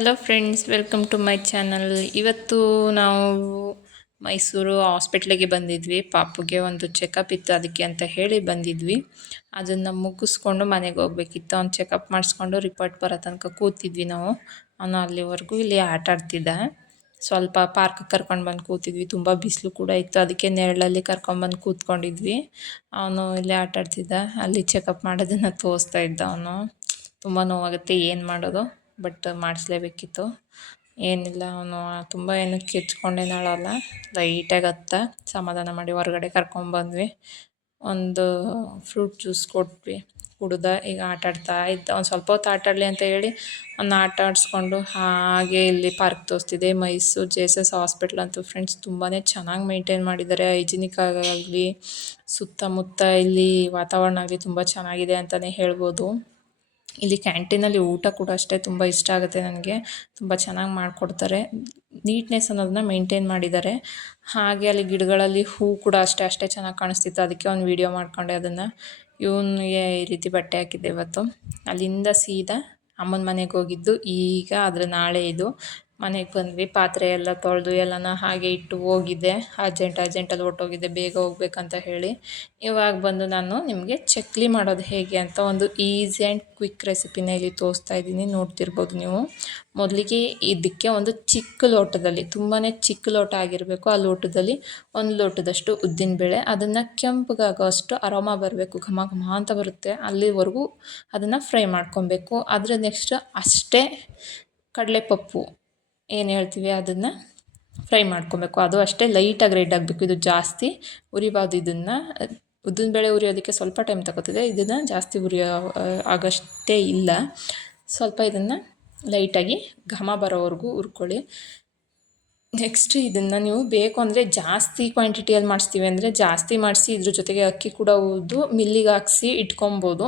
Hello friends welcome to my channel ಇವತ್ತು ನಾವು ಮೈಸೂರು ಹಾಸ್ಪಿಟ್ಲಿಗೆ ಬಂದಿದ್ವಿ. ಪಾಪುಗೆ ಒಂದು ಚೆಕಪ್ ಇತ್ತು, ಅದಕ್ಕೆ ಅಂತ ಹೇಳಿ ಬಂದಿದ್ವಿ. ಅದನ್ನು ಮುಗಿಸ್ಕೊಂಡು ಮನೆಗೆ ಹೋಗ್ಬೇಕಿತ್ತು. ಅವ್ನು ಚೆಕಪ್ ಮಾಡಿಸ್ಕೊಂಡು ರಿಪೋರ್ಟ್ ಬರೋ ತನಕ ಕೂತಿದ್ವಿ ನಾವು. ಅವನು ಅಲ್ಲಿವರೆಗೂ ಇಲ್ಲಿ ಆಟ ಆಡ್ತಿದ್ದ. ಸ್ವಲ್ಪ ಪಾರ್ಕ್ ಕರ್ಕೊಂಡು ಬಂದು ಕೂತಿದ್ವಿ. ತುಂಬ ಬಿಸಿಲು ಕೂಡ ಇತ್ತು. ಅದಕ್ಕೆ ನೆರಳಲ್ಲಿ ಕರ್ಕೊಂಡ್ಬಂದು ಕೂತ್ಕೊಂಡಿದ್ವಿ. ಅವನು ಇಲ್ಲಿ ಆಟ ಆಡ್ತಿದ್ದ. ಅಲ್ಲಿ ಚೆಕಪ್ ಮಾಡೋದನ್ನು ತೋರಿಸ್ತಾ ಇದ್ದ ಅವನು. ತುಂಬ ನೋವಾಗುತ್ತೆ, ಏನು ಮಾಡೋದು? ಬಟ್ ಮಾಡಿಸ್ಲೇಬೇಕಿತ್ತು. ಏನಿಲ್ಲ, ಅವನು ತುಂಬ ಏನು ಕಿರ್ಚ್ಕೊಂಡೇನಾಳಲ್ಲ ಲೈಟಾಗಿ ಹತ್ತ, ಸಮಾಧಾನ ಮಾಡಿ ಹೊರಗಡೆ ಕರ್ಕೊಂಬಂದ್ವಿ ಒಂದು ಫ್ರೂಟ್ ಜ್ಯೂಸ್ ಕೊಟ್ವಿ, ಕುಡ್ದ, ಈಗ ಆಟ ಆಡ್ತಾ ಇದ್ದ. ಒಂದು ಸ್ವಲ್ಪ ಹೊತ್ತು ಆಟ ಆಡಲಿ ಅಂತ ಹೇಳಿ ಅವ್ನ ಆಟ ಆಡಿಸ್ಕೊಂಡು ಹಾಗೆ ಇಲ್ಲಿ park ತೋರಿಸ್ತಿದೆ, Mysuru J S S hospital ಅಂತೂ ಫ್ರೆಂಡ್ಸ್ ತುಂಬಾ ಚೆನ್ನಾಗಿ ಮೇಂಟೈನ್ ಮಾಡಿದ್ದಾರೆ. ಹೈಜಿನಿಕ್ ಆಗಲಿ, ಸುತ್ತಮುತ್ತ ಇಲ್ಲಿ ವಾತಾವರಣ ಆಗಲಿ ತುಂಬ ಚೆನ್ನಾಗಿದೆ ಅಂತಲೇ ಹೇಳ್ಬೋದು. ಇಲ್ಲಿ ಕ್ಯಾಂಟೀನಲ್ಲಿ ಊಟ ಕೂಡ ಅಷ್ಟೇ ತುಂಬ ಇಷ್ಟ ಆಗುತ್ತೆ ನನಗೆ. ತುಂಬ ಚೆನ್ನಾಗಿ ಮಾಡಿಕೊಡ್ತಾರೆ. ನೀಟ್ನೆಸ್ ಅನ್ನೋದನ್ನ ಮೇಂಟೈನ್ ಮಾಡಿದ್ದಾರೆ. ಹಾಗೆ ಅಲ್ಲಿ ಗಿಡಗಳಲ್ಲಿ ಹೂ ಕೂಡ ಅಷ್ಟೇ ಅಷ್ಟೇ ಚೆನ್ನಾಗಿ ಕಾಣಿಸ್ತಿತ್ತು. ಅದಕ್ಕೆ ಒಂದು ವೀಡಿಯೋ ಮಾಡ್ಕೊಂಡೆ ಅದನ್ನು. ಇವನಿಗೆ ಈ ರೀತಿ ಬಟ್ಟೆ ಹಾಕಿದ್ದೆ ಇವತ್ತು. ಅಲ್ಲಿಂದ ಸೀದಾ ಅಮ್ಮನ ಮನೆಗೆ ಹೋಗಿದ್ದು. ಈಗ ಆದರೆ ನಾಳೆ ಇದು. ಮನೆಗೆ ಬಂದ್ವಿ, ಪಾತ್ರೆ ಎಲ್ಲ ತೊಳೆದು ಎಲ್ಲನ ಹಾಗೆ ಇಟ್ಟು ಹೋಗಿದ್ದೆ. ಅರ್ಜೆಂಟ್ ಅರ್ಜೆಂಟಲ್ಲಿ ಹೊಟ್ಟೋಗಿದ್ದೆ ಬೇಗ ಹೋಗ್ಬೇಕಂತ ಹೇಳಿ. ಇವಾಗ ಬಂದು ನಾನು ನಿಮಗೆ ಚಕ್ಲಿ ಮಾಡೋದು ಹೇಗೆ ಅಂತ ಒಂದು ಈಸಿ ಆ್ಯಂಡ್ ಕ್ವಿಕ್ ರೆಸಿಪಿನ ಇಲ್ಲಿ ತೋರಿಸ್ತಾ ಇದ್ದೀನಿ, ನೋಡ್ತಿರ್ಬೋದು ನೀವು. ಮೊದಲಿಗೆ ಇದಕ್ಕೆ ಒಂದು ಚಿಕ್ಕ ಲೋಟದಲ್ಲಿ ತುಂಬಾ ಚಿಕ್ಕ ಲೋಟ ಆಗಿರಬೇಕು, ಆ ಲೋಟದಲ್ಲಿ ಒಂದು ಲೋಟದಷ್ಟು ಉದ್ದಿನ ಬೇಳೆ, ಅದನ್ನು ಕೆಂಪಗಾಗೋಷ್ಟು ಅರೋಮ ಬರಬೇಕು, ಘಮ ಘಮ ಅಂತ ಬರುತ್ತೆ. ಅಲ್ಲಿವರೆಗೂ ಅದನ್ನು ಫ್ರೈ ಮಾಡ್ಕೊಬೇಕು. ಅದರ ನೆಕ್ಸ್ಟ್ ಅಷ್ಟೇ ಕಡಲೆಪಪ್ಪು. ಏನು ಹೇಳ್ತೀವಿ ಅದನ್ನು ಫ್ರೈ ಮಾಡ್ಕೊಬೇಕು. ಅದು ಅಷ್ಟೇ ಲೈಟಾಗಿ ರೆಡ್ ಆಗಬೇಕು. ಇದು ಜಾಸ್ತಿ ಉರಿಬಾರ್ದು ಇದನ್ನು. ಉದ್ದಿನಬೇಳೆ ಉರಿಯೋದಕ್ಕೆ ಸ್ವಲ್ಪ ಟೈಮ್ ತಗೋತಿದೆ. ಇದನ್ನು ಜಾಸ್ತಿ ಉರಿಯೋ ಆಗೋಷ್ಟೇ ಇಲ್ಲ. ಸ್ವಲ್ಪ ಇದನ್ನು ಲೈಟಾಗಿ ಘಮ ಬರೋವರೆಗೂ ಉರ್ಕೊಳ್ಳಿ ನೆಕ್ಸ್ಟ್ ಇದನ್ನು ನೀವು ಬೇಕು ಅಂದರೆ ಜಾಸ್ತಿ ಕ್ವಾಂಟಿಟಿಯಲ್ಲಿ ಮಾಡಿಸ್ತೀವಿ ಅಂದರೆ ಜಾಸ್ತಿ ಮಾಡಿಸಿ ಇದ್ರ ಜೊತೆಗೆ ಅಕ್ಕಿ ಕೂಡ ಉದ್ದು ಮಿಲ್ಲಿಗೆ ಹಾಕ್ಸಿ ಇಟ್ಕೊಬೋದು.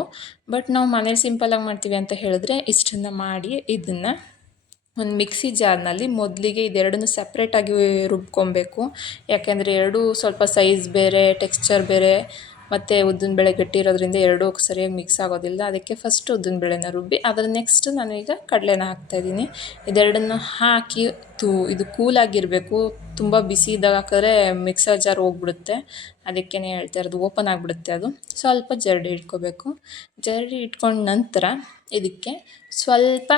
ಬಟ್ ನಾವು ಮನೇಲಿ ಸಿಂಪಲಾಗಿ ಮಾಡ್ತೀವಿ ಅಂತ ಹೇಳಿದ್ರೆ ಇಷ್ಟನ್ನು ಮಾಡಿ ಇದನ್ನು ಒಂದು ಮಿಕ್ಸಿ ಜಾರ್ನಲ್ಲಿ ಮೊದಲಿಗೆ ಇದೆರಡನ್ನು ಸಪ್ರೇಟಾಗಿ ರುಬ್ಕೊಬೇಕು. ಯಾಕೆಂದರೆ ಎರಡೂ ಸ್ವಲ್ಪ ಸೈಜ್ ಬೇರೆ ಟೆಕ್ಸ್ಚರ್ ಬೇರೆ, ಮತ್ತು ಉದ್ದಿನಬೇಳೆ ಗಟ್ಟಿ ಗಟ್ಟಿರೋದ್ರಿಂದ ಎರಡೂ ಸರಿಯಾಗಿ ಮಿಕ್ಸ್ ಆಗೋದಿಲ್ಲ. ಅದಕ್ಕೆ ಫಸ್ಟ್ ಉದ್ದಿನಬೇಳೆನ ರುಬ್ಬಿ, ಅದರ ನೆಕ್ಸ್ಟ್ ನಾನೀಗ ಕಡಲೆನ ಹಾಕ್ತಾಯಿದ್ದೀನಿ ಇದೆರಡನ್ನು ಹಾಕಿ ತು, ಇದು ಕೂಲಾಗಿರಬೇಕು ತುಂಬ ಬಿಸಿ ಇದ್ದಾಗ ಹಾಕಿದ್ರೆ ಮಿಕ್ಸರ್ ಜಾರ್ ಹೋಗ್ಬಿಡುತ್ತೆ. ಅದಕ್ಕೇ ಹೇಳ್ತಾ ಇರೋದು ಓಪನ್ ಆಗಿಬಿಡುತ್ತೆ ಅದು. ಸ್ವಲ್ಪ ಜರಡಿ ಇಟ್ಕೋಬೇಕು. ಜರಡಿ ಇಟ್ಕೊಂಡ ನಂತರ ಇದಕ್ಕೆ ಸ್ವಲ್ಪ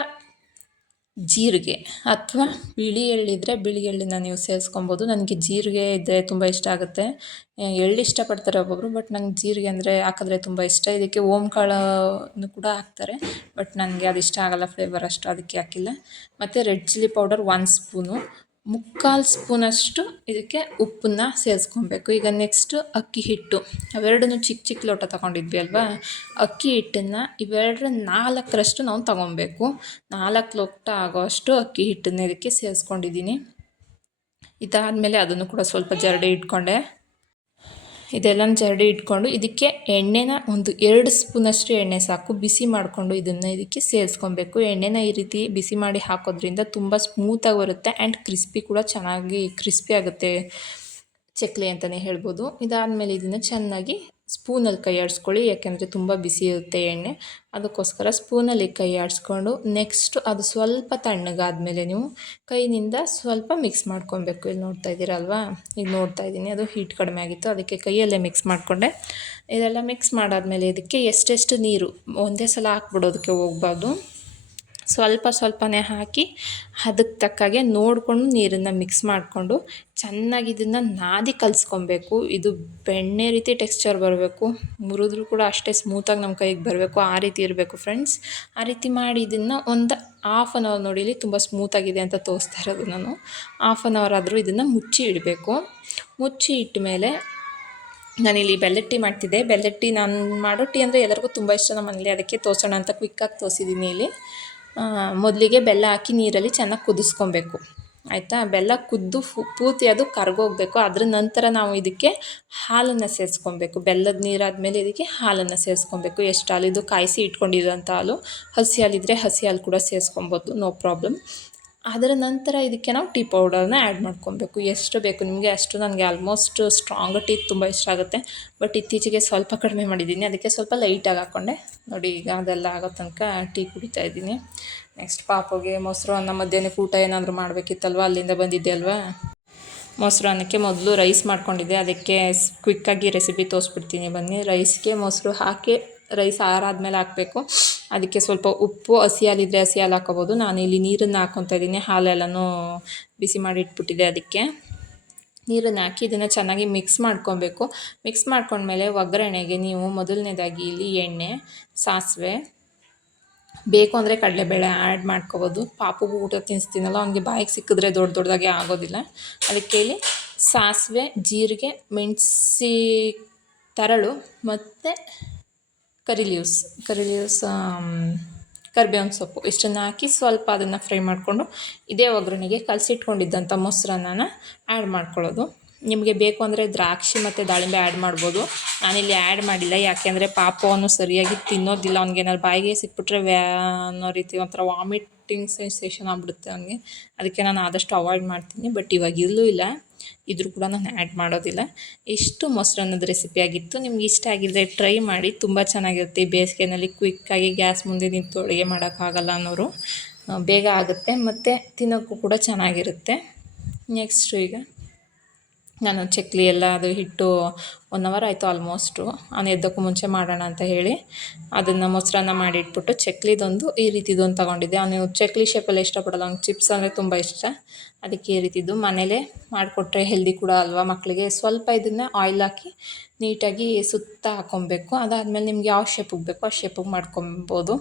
ಜೀರಿಗೆ ಅಥವಾ ಬಿಳಿ ಎಳ್ಳಿದ್ರೆ ಬಿಳಿ ಎಳ್ಳನ್ನ ನೀವು ಸೇರಿಸ್ಕೊಬೋದು. ನನಗೆ ಜೀರಿಗೆ ಇದ್ದರೆ ತುಂಬ ಇಷ್ಟ ಆಗುತ್ತೆ. ಎಳ್ಳು ಇಷ್ಟಪಡ್ತಾರೆ ಒಬ್ಬೊಬ್ಬರು ಬಟ್ ನಂಗೆ ಜೀರಿಗೆ ಅಂದರೆ ಹಾಕಿದ್ರೆ ತುಂಬ ಇಷ್ಟ. ಇದಕ್ಕೆ ಓಮ್ ಕಾಳನ್ನು ಕೂಡ ಹಾಕ್ತಾರೆ, ಬಟ್ ನನಗೆ ಅದು ಇಷ್ಟ ಆಗೋಲ್ಲ, ಫ್ಲೇವರ್ ಅಷ್ಟು ಅದಕ್ಕೆ ಹಾಕಿಲ್ಲ. ಮತ್ತು red chilli powder one spoon. ಮುಕ್ಕಾಲು ಸ್ಪೂನಷ್ಟು ಇದಕ್ಕೆ ಉಪ್ಪನ್ನ ಸೇರಿಸ್ಕೊಬೇಕು. ಈಗ ನೆಕ್ಸ್ಟು ಅಕ್ಕಿ ಹಿಟ್ಟು. ಅವೆರಡನ್ನೂ ಚಿಕ್ಕ ಚಿಕ್ಕ ಲೋಟ ತಗೊಂಡಿದ್ವಿ ಅಲ್ವಾ? ಅಕ್ಕಿ ಹಿಟ್ಟನ್ನು ಇವೆರಡರ ನಾಲ್ಕರಷ್ಟು ನಾವು ತಗೊಬೇಕು. ನಾಲ್ಕು ಲೋಟ ಆಗೋಷ್ಟು ಅಕ್ಕಿ ಹಿಟ್ಟನ್ನು ಇದಕ್ಕೆ ಸೇರಿಸ್ಕೊಂಡಿದ್ದೀನಿ. ಇದಾದಮೇಲೆ ಅದನ್ನು ಕೂಡ ಸ್ವಲ್ಪ ಜರಡಿ ಇಟ್ಕೊಂಡೆ. ಇದೆಲ್ಲ ಜರಡಿ ಇಟ್ಕೊಂಡು ಇದಕ್ಕೆ ಎಣ್ಣೆನ ಒಂದು ಎರಡು ಸ್ಪೂನಷ್ಟು ಎಣ್ಣೆ ಸಾಕು. ಬಿಸಿ ಮಾಡಿಕೊಂಡು ಇದನ್ನು ಇದಕ್ಕೆ ಸೇರಿಸ್ಕೊಬೇಕು. ಎಣ್ಣೆನ ಈ ರೀತಿ ಬಿಸಿ ಮಾಡಿ ಹಾಕೋದ್ರಿಂದ ತುಂಬ ಸ್ಮೂತಾಗಿ ಬರುತ್ತೆ ಆ್ಯಂಡ್ ಕ್ರಿಸ್ಪಿ ಕೂಡ ಚೆನ್ನಾಗಿ ಕ್ರಿಸ್ಪಿ ಆಗುತ್ತೆ. ಚಕ್ಲಿ ಅಂತಲೇ ಹೇಳ್ಬೋದು. ಇದಾದಮೇಲೆ ಇದನ್ನು ಚೆನ್ನಾಗಿ ಸ್ಪೂನಲ್ಲಿ ಕೈ ಆಡಿಸ್ಕೊಳ್ಳಿ, ಯಾಕೆಂದರೆ ತುಂಬ ಬಿಸಿ ಇರುತ್ತೆ ಎಣ್ಣೆ. ಅದಕ್ಕೋಸ್ಕರ ಸ್ಪೂನಲ್ಲಿ ಕೈ ಆಡಿಸ್ಕೊಂಡು ನೆಕ್ಸ್ಟ್ ಅದು ಸ್ವಲ್ಪ ತಣ್ಣಗಾದಮೇಲೆ ನೀವು ಕೈನಿಂದ ಸ್ವಲ್ಪ ಮಿಕ್ಸ್ ಮಾಡ್ಕೊಬೇಕು ಇಲ್ಲಿ ನೋಡ್ತಾ ಇದ್ದೀರಲ್ವಾ? ಈಗ ನೋಡ್ತಾ ಇದ್ದೀನಿ. ಅದು ಹೀಟ್ ಕಡಿಮೆ ಆಗಿತ್ತು, ಅದಕ್ಕೆ ಕೈಯಲ್ಲೇ ಮಿಕ್ಸ್ ಮಾಡಿಕೊಂಡೆ. ಇದೆಲ್ಲ ಮಿಕ್ಸ್ ಮಾಡಾದಮೇಲೆ ಇದಕ್ಕೆ ಎಷ್ಟೆಷ್ಟು ನೀರು, ಒಂದೇ ಸಲ ಹಾಕ್ಬಿಡೋದಕ್ಕೆ ಹೋಗ್ಬಾರ್ದು. ಸ್ವಲ್ಪ ಸ್ವಲ್ಪನೇ ಹಾಕಿ ಅದಕ್ಕೆ ತಕ್ಕಾಗೆ ನೋಡಿಕೊಂಡು ನೀರನ್ನು ಮಿಕ್ಸ್ ಮಾಡಿಕೊಂಡು ಚೆನ್ನಾಗಿ ಇದನ್ನು ನಾದಿ ಕಲಿಸ್ಕೊಬೇಕು. ಇದು ಬೆಣ್ಣೆ ರೀತಿ ಟೆಕ್ಸ್ಚರ್ ಬರಬೇಕು. ಮುರಿದ್ರೂ ಕೂಡ ಅಷ್ಟೇ ಸ್ಮೂತಾಗಿ ನಮ್ಮ ಕೈಗೆ ಬರಬೇಕು. ಆ ರೀತಿ ಇರಬೇಕು ಫ್ರೆಂಡ್ಸ್ ಆ ರೀತಿ ಮಾಡಿ ಇದನ್ನು ಒಂದು ಹಾಫ್ ಆನ್ ಅವರ್ ನೋಡಿಲಿ ತುಂಬ ಸ್ಮೂತಾಗಿದೆ ಅಂತ ತೋರಿಸ್ತಾ ಇರೋದು ನಾನು. ಹಾಫ್ ಆನ್ ಅವರ್ ಆದರೂ ಇದನ್ನು ಮುಚ್ಚಿ ಇಡಬೇಕು. ಮುಚ್ಚಿ ಇಟ್ಟ ಮೇಲೆ ನಾನಿಲ್ಲಿ ಬೆಲ್ಲದ ಟೀ ಮಾಡ್ತಿದ್ದೆ. ಬೆಲ್ಲದ ಟೀ ನಾನು ಮಾಡೋ ಟೀ ಅಂದರೆ ಎಲ್ಲರಿಗೂ ತುಂಬ ಇಷ್ಟ. ನಮ್ಮ ಮನೇಲಿ ಅದಕ್ಕೆ ತೋರಿಸೋಣ ಅಂತ ಕ್ವಿಕ್ಕಾಗಿ ತೋರಿಸಿದ್ದೀನಿ ಇಲ್ಲಿ. ಮೊದಲಿಗೆ ಬೆಲ್ಲ ಹಾಕಿ ನೀರಲ್ಲಿ ಚೆನ್ನಾಗಿ ಕುದಿಸ್ಕೊಬೇಕು. ಆಯಿತಾ? ಬೆಲ್ಲ ಕುದ್ದು ಫು, ಪೂರ್ತಿ ಅದು ಕರ್ಗೋಗಬೇಕು. ಅದ್ರ ನಂತರ ನಾವು ಇದಕ್ಕೆ ಹಾಲನ್ನು ಸೇರಿಸ್ಕೊಬೇಕು. ಬೆಲ್ಲದ ನೀರಾದಮೇಲೆ ಇದಕ್ಕೆ ಹಾಲನ್ನು ಸೇರಿಸ್ಕೊಬೇಕು. ಎಷ್ಟು ಹಾಲು? ಇದು ಕಾಯಿಸಿ ಇಟ್ಕೊಂಡಿರೋಂಥ ಹಾಲು. ಹಸಿ ಹಾಲಿದ್ರೆ ಹಸಿ ಹಾಲು ಕೂಡ ಸೇರಿಸ್ಕೊಬೋದು. ನೋ ಪ್ರಾಬ್ಲಮ್ ಅದರ ನಂತರ ಇದಕ್ಕೆ ನಾವು ಟೀ ಪೌಡರ್ನ ಆ್ಯಡ್ ಮಾಡ್ಕೊಬೇಕು. ಎಷ್ಟು ಬೇಕು ನಿಮಗೆ ಅಷ್ಟು ನನಗೆ ಆಲ್ಮೋಸ್ಟ್ ಸ್ಟ್ರಾಂಗ್ ಟೀ ತುಂಬ ಇಷ್ಟ ಆಗುತ್ತೆ. ಬಟ್ ಇತ್ತೀಚೆಗೆ ಸ್ವಲ್ಪ ಕಡಿಮೆ ಮಾಡಿದ್ದೀನಿ. ಅದಕ್ಕೆ ಸ್ವಲ್ಪ ಲೈಟಾಗಿ ಹಾಕ್ಕೊಂಡೆ ನೋಡಿ, ಈಗ ಅದೆಲ್ಲ ಆಗೋ ತನಕ ಟೀ ಕುಡಿತಾ ಇದ್ದೀನಿ. ನೆಕ್ಸ್ಟ್ ಪಾಪುಗೆ ಮೊಸರು ಅನ್ನ ಮಧ್ಯಾಹ್ನಕ್ಕೆ ಊಟ ಏನಾದರೂ ಮಾಡಬೇಕಿತ್ತಲ್ವ? ಅಲ್ಲಿಂದ ಬಂದಿದ್ದೆ ಅಲ್ವಾ? ಮೊಸರು ಅನ್ನಕ್ಕೆ ಮೊದಲು ರೈಸ್ ಮಾಡ್ಕೊಂಡಿದ್ದೆ. ಅದಕ್ಕೆ ಕ್ವಿಕ್ಕಾಗಿ ರೆಸಿಪಿ ತೋರಿಸ್ಬಿಡ್ತೀನಿ. ಬನ್ನಿ. ರೈಸ್ಗೆ ಮೊಸರು ಹಾಕಿ, ರೈಸ್ ಆರಾದ್ಮೇಲೆ ಹಾಕಬೇಕು. ಅದಕ್ಕೆ ಸ್ವಲ್ಪ ಉಪ್ಪು, ಹಸಿ ಹಾಲಿದ್ರೆ ಹಸಿ ಹಾಲು ಹಾಕೋಬೋದು ನಾನು ಇಲ್ಲಿ ನೀರನ್ನು ಹಾಕ್ಕೊತಾ ಇದ್ದೀನಿ. ಹಾಲೆಲ್ಲನೂ ಬಿಸಿ ಮಾಡಿ ಇಟ್ಬಿಟ್ಟಿದೆ ಅದಕ್ಕೆ. ನೀರನ್ನು ಹಾಕಿ ಇದನ್ನು ಚೆನ್ನಾಗಿ ಮಿಕ್ಸ್ ಮಾಡ್ಕೊಬೇಕು. ಮಿಕ್ಸ್ ಮಾಡ್ಕೊಂಡ್ಮೇಲೆ ಒಗ್ಗರಣೆಗೆ ನೀವು ಮೊದಲನೇದಾಗಿ ಇಲ್ಲಿ ಎಣ್ಣೆ, ಸಾಸಿವೆ, ಬೇಕು ಅಂದರೆ ಕಡಲೆಬೇಳೆ ಆ್ಯಡ್ ಮಾಡ್ಕೋಬೋದು. ಪಾಪುಗೂ ಊಟ ತಿನ್ನಿಸ್ತೀನಲ್ಲ ಅವ್ನಿಗೆ ಬಾಯಿಗೆ ಸಿಕ್ಕಿದ್ರೆ ದೊಡ್ಡ ದೊಡ್ಡದಾಗಿ ಆಗೋದಿಲ್ಲ. ಅದಕ್ಕೆ ಇಲ್ಲಿ ಸಾಸಿವೆ, ಜೀರಿಗೆ, ಮೆಣಸಿ ತರಳು ಮತ್ತು ಕರಿ ಲೀವ್ಸ್ ಕರಿ ಲೀವ್ಸ್ ಕರಿಬೇವಿನ ಸೊಪ್ಪು ಇಷ್ಟನ್ನು ಹಾಕಿ ಸ್ವಲ್ಪ ಅದನ್ನು ಫ್ರೈ ಮಾಡಿಕೊಂಡು ಇದೇ ಒಗ್ಗರಣೆಗೆ ಕಲಸಿಟ್ಕೊಂಡಿದ್ದಂಥ ಮೊಸರನ್ನ ಆ್ಯಡ್ ಮಾಡ್ಕೊಳ್ಳೋದು. ನಿಮಗೆ ಬೇಕು ಅಂದರೆ ದ್ರಾಕ್ಷಿ ಮತ್ತು ದಾಳಿಂಬೆ ಆ್ಯಡ್ ಮಾಡ್ಬೋದು. ನಾನಿಲ್ಲಿ ಆ್ಯಡ್ ಮಾಡಿಲ್ಲ, ಯಾಕೆಂದರೆ ಪಾಪ ಅವನು ಸರಿಯಾಗಿ ತಿನ್ನೋದಿಲ್ಲ. ಅವ್ನಿಗೆ ಏನಾದ್ರು ಬಾಯಿಗೆ ಸಿಕ್ಬಿಟ್ರೆ ವ್ಯಾ ಅನ್ನೋ ರೀತಿ ಒಂಥರ ವಾಮಿಟಿಂಗ್ ಸೆನ್ಸೇಷನ್ ಆಗಿಬಿಡುತ್ತೆ ಅವನಿಗೆ. ಅದಕ್ಕೆ ನಾನು ಆದಷ್ಟು ಅವಾಯ್ಡ್ ಮಾಡ್ತೀನಿ. ಬಟ್ ಇವಾಗ ಇಲ್ಲೂ ಇಲ್ಲ. ಇದ್ರೂ ಕೂಡ ನಾನು ಆ್ಯಡ್ ಮಾಡೋದಿಲ್ಲ. ಇಷ್ಟು ಮೊಸರನ್ನದ ರೆಸಿಪಿ ಆಗಿತ್ತು. ನಿಮ್ಗೆ ಇಷ್ಟ ಆಗಿದ್ದರೆ ಟ್ರೈ ಮಾಡಿ. ತುಂಬ ಚೆನ್ನಾಗಿರುತ್ತೆ. ಬೇಸಿಗೆನಲ್ಲಿ ಕ್ವಿಕ್ಕಾಗಿ ಗ್ಯಾಸ್ ಮುಂದೆ ನಿಂತು ಅಡುಗೆ ಮಾಡೋಕ್ಕಾಗಲ್ಲ ಅನ್ನೋರು ಬೇಗ ಆಗುತ್ತೆ. ಮತ್ತು ತಿನ್ನೋಕ್ಕೂ ಕೂಡ ಚೆನ್ನಾಗಿರುತ್ತೆ. ನೆಕ್ಸ್ಟು ಈಗ. ನಾನು ಚಕ್ಕುಲಿ ಎಲ್ಲ ಅದು ಹಿಟ್ಟು ಒನ್ ಅವರ್ ಆಯಿತು ಆಲ್ಮೋಸ್ಟು ನಾನು ಎದ್ದಕ್ಕೂ ಮುಂಚೆ ಮಾಡೋಣ ಅಂತ ಹೇಳಿ ಅದನ್ನು ಮೊಸರನ್ನ ಮಾಡಿಟ್ಬಿಟ್ಟು ಚಕ್ಲಿದೊಂದು ಈ ರೀತಿದೊಂದು ತೊಗೊಂಡಿದ್ದೆ. ಅವನು ಚಕ್ಲಿ ಶೇಪಲ್ಲಿ ಇಷ್ಟಪಡಲ್ಲ ಅವ್ನು ಚಿಪ್ಸ್ ಅಂದರೆ ತುಂಬ ಇಷ್ಟ. ಅದಕ್ಕೆ ಈ ರೀತಿದ್ದು ಮನೇಲೇ ಮಾಡಿಕೊಟ್ರೆ ಹೆಲ್ದಿ ಕೂಡ ಅಲ್ವಾ ಮಕ್ಕಳಿಗೆ ಸ್ವಲ್ಪ ಇದನ್ನು ಆಯಿಲ್ ಹಾಕಿ ನೀಟಾಗಿ ಸುತ್ತ ಹಾಕ್ಕೊಬೇಕು ಅದಾದಮೇಲೆ ನಿಮ್ಗೆ ಯಾವ ಶೇಪಿಗೆ ಬೇಕೋ ಆ ಶೇಪಿಗೆ ಮಾಡ್ಕೊಬೋದು.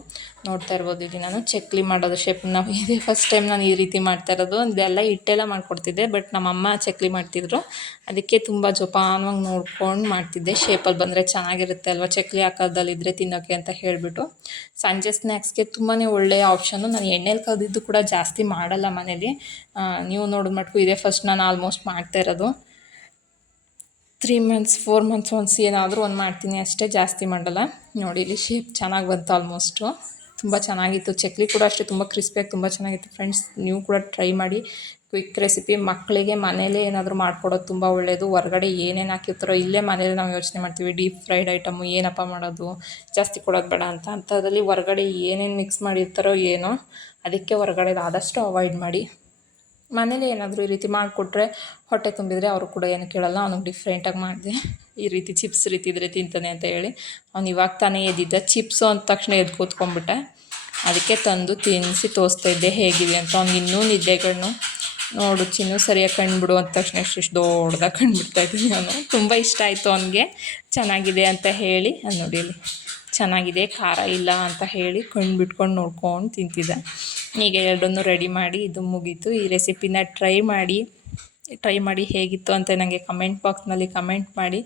ನೋಡ್ತಾ ಇರ್ಬೋದು. ಇಲ್ಲಿ ನಾನು ಚಕ್ಲಿ ಮಾಡೋದು ಶೇಪ್ನ ಇದೇ. ಫಸ್ಟ್ ಟೈಮ್ ನಾನು ಈ ರೀತಿ ಮಾಡ್ತಾ ಇರೋದು. ಇದೆಲ್ಲ ಹಿಟ್ಟೆಲ್ಲ ಮಾಡಿಕೊಡ್ತಿದ್ದೆ. ಬಟ್ ನಮ್ಮಮ್ಮ ಚಕ್ಲಿ ಮಾಡ್ತಿದ್ರು. ಅದಕ್ಕೆ ತುಂಬ ಜೋಪಾನವಾಗಿ ನೋಡ್ಕೊಂಡು ಮಾಡ್ತಿದ್ದೆ. ಶೇಪಲ್ಲಿ ಬಂದರೆ ಚೆನ್ನಾಗಿರುತ್ತೆ ಅಲ್ವಾ? ಚಕ್ಲಿ ಆಕಾರದಲ್ಲಿದ್ದರೆ ತಿನ್ನೋಕ್ಕೆ ಅಂತ ಹೇಳಿಬಿಟ್ಟು. ಸಂಜೆ ಸ್ನ್ಯಾಕ್ಸ್ಗೆ ತುಂಬಾ ಒಳ್ಳೆಯ ಆಪ್ಷನ್ನು ನಾನು ಎಣ್ಣೆಲಿ ಕಲ್ದಿದ್ದು ಕೂಡ ಜಾಸ್ತಿ ಮಾಡಲ್ಲ ಮನೇಲಿ. ನೀವು ನೋಡಿದ ಮಟ್ಕು ಇದೇ. ಫಸ್ಟ್ ನಾನು ಆಲ್ಮೋಸ್ಟ್ ಮಾಡ್ತಾ ಇರೋದು. Three months four months once ಏನಾದರೂ ಒಂದು ಮಾಡ್ತೀನಿ ಅಷ್ಟೇ. ಜಾಸ್ತಿ ಮಾಡಲ್ಲ. ನೋಡಿ, ಇಲ್ಲಿ ಶೇಪ್ ಚೆನ್ನಾಗಿ ಬಂತು ಆಲ್ಮೋಸ್ಟು ತುಂಬ ಚೆನ್ನಾಗಿತ್ತು. ಚಕ್ಲಿ ಕೂಡ ಅಷ್ಟೇ, ತುಂಬ ಕ್ರಿಸ್ಪಿಯಾಗಿ ತುಂಬ ಚೆನ್ನಾಗಿತ್ತು. ಫ್ರೆಂಡ್ಸ್ ನೀವು ಕೂಡ ಟ್ರೈ ಮಾಡಿ. ಕ್ವಿಕ್ ರೆಸಿಪಿ ಮಕ್ಕಳಿಗೆ ಮನೇಲೇ ಏನಾದರೂ ಮಾಡ್ಕೊಡೋದು ತುಂಬ ಒಳ್ಳೆಯದು ಹೊರಗಡೆ ಏನೇನು ಹಾಕಿರ್ತಾರೋ ಇಲ್ಲೇ ಮನೇಲಿ ನಾವು ಯೋಚನೆ ಮಾಡ್ತೀವಿ. ಡೀಪ್ ಫ್ರೈಡ್ ಐಟಮು ಏನಪ್ಪ ಮಾಡೋದು? ಜಾಸ್ತಿ ಕೊಡೋದು ಬೇಡ ಅಂತ. ಅಂಥದ್ರಲ್ಲಿ ಹೊರಗಡೆ ಏನೇನು ಮಿಕ್ಸ್ ಮಾಡಿರ್ತಾರೋ ಏನೋ ಅದಕ್ಕೆ ಹೊರಗಡೆ ಆದಷ್ಟು ಅವಾಯ್ಡ್ ಮಾಡಿ. ಮನೇಲಿ ಏನಾದರೂ ಈ ರೀತಿ ಮಾಡಿಕೊಟ್ರೆ ಹೊಟ್ಟೆ ತುಂಬಿದರೆ ಅವರು ಕೂಡ ಏನು ಕೇಳಲ್ಲ. ಅವ್ನಿಗೆ ಡಿಫ್ರೆಂಟಾಗಿ ಮಾಡಿದೆ. ಈ ರೀತಿ ಚಿಪ್ಸ್ ರೀತಿ ಇದ್ರೆ ತಿಂತಾನೆ ಅಂತ ಹೇಳಿ. ಅವ್ನು ಇವಾಗ ತಾನೇ ಎದ್ದಿದ್ದ ಚಿಪ್ಸು ಅಂದ ತಕ್ಷಣ ಎದ್ದು ಕೂತ್ಕೊಂಡ್ಬಿಟ್ಟೆ. ಅದಕ್ಕೆ ತಂದು ತಿನ್ನಿಸಿ ತೋರಿಸ್ತಾ ಇದ್ದೆ. ಹೇಗಿದೆ ಅಂತ. ಅವ್ನಿಗೆ ಇನ್ನೂ ನಿದ್ದೆಗಳನ್ನು ನೋಡು, ಚಿನ್ನು ಸರಿಯಾಗಿ ಕಂಡುಬಿಡು ಅಂದ ತಕ್ಷಣ ಇಷ್ಟಿಷ್ಟು ದೊಡ್ಡದಾಗಿ ಕಂಡುಬಿಡ್ತಾ ಇದ್ದೀನಿ ನಾನು. ತುಂಬ ಇಷ್ಟ ಆಯಿತು ಅವನಿಗೆ. ಚೆನ್ನಾಗಿದೆ ಅಂತ ಹೇಳಿ, ಅದು ನೋಡಿ ಇಲ್ಲಿ. ಚೆನ್ನಾಗಿದೆ, ಖಾರ ಇಲ್ಲ ಅಂತ ಹೇಳಿ ಕಣ್ಣು ಬಿಟ್ಕೊಂಡು ನೋಡ್ಕೊಂಡು ತಿಂತಿದ್ದೆ. ಈಗ ಎರಡನ್ನೂ ರೆಡಿ ಮಾಡಿ ಇದು ಮುಗೀತು. ಈ ರೆಸಿಪಿನ ಟ್ರೈ ಮಾಡಿ ಟ್ರೈ ಮಾಡಿ ಹೇಗಿತ್ತು ಅಂತ ನನಗೆ ಕಮೆಂಟ್ ಬಾಕ್ಸ್ನಲ್ಲಿ ಕಮೆಂಟ್ ಮಾಡಿ.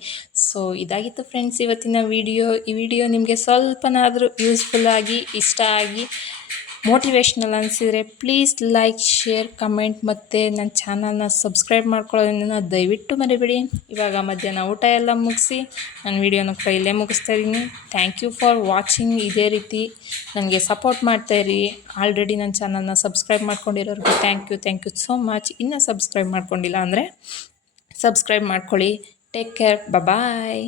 ಸೊ ಇದಾಗಿತ್ತು ಫ್ರೆಂಡ್ಸ್ ಇವತ್ತಿನ ವಿಡಿಯೋ ಈ ವಿಡಿಯೋ ನಿಮಗೆ ಸ್ವಲ್ಪನಾದರೂ ಯೂಸ್ಫುಲ್ಲಾಗಿ ಇಷ್ಟ ಆಗಿ ಮೋಟಿವೇಶ್ನಲ್ ಅನಿಸಿದರೆ ಪ್ಲೀಸ್ ಲೈಕ್ ಶೇರ್ ಕಮೆಂಟ್ ಮತ್ತು ನನ್ನ ಚಾನಲ್ನ ಸಬ್ಸ್ಕ್ರೈಬ್ ಮಾಡ್ಕೊಳ್ಳೋದನ್ನು ದಯವಿಟ್ಟು ಮರಿಬೇಡಿ. ಇವಾಗ ಮಧ್ಯಾಹ್ನ ಊಟ ಎಲ್ಲ ಮುಗಿಸಿ ನನ್ನ ವೀಡಿಯೋನ ಕೂಡ ಮುಗಿಸ್ತಾ ಇದ್ದೀನಿ. ಥ್ಯಾಂಕ್ ಯು ಫಾರ್ ವಾಚಿಂಗ್ ಇದೇ ರೀತಿ ನನಗೆ ಸಪೋರ್ಟ್ ಮಾಡ್ತಾಯಿರಿ ಆಲ್ರೆಡಿ ನನ್ನ ಚಾನಲ್ನ subscribe ಮಾಡ್ಕೊಂಡಿರೋರಿಗೆ thank you thank you so much ಇನ್ನೂ ಸಬ್ಸ್ಕ್ರೈಬ್ ಮಾಡ್ಕೊಂಡಿಲ್ಲ ಅಂದರೆ ಸಬ್ಸ್ಕ್ರೈಬ್ ಮಾಡ್ಕೊಳ್ಳಿ. Take care bye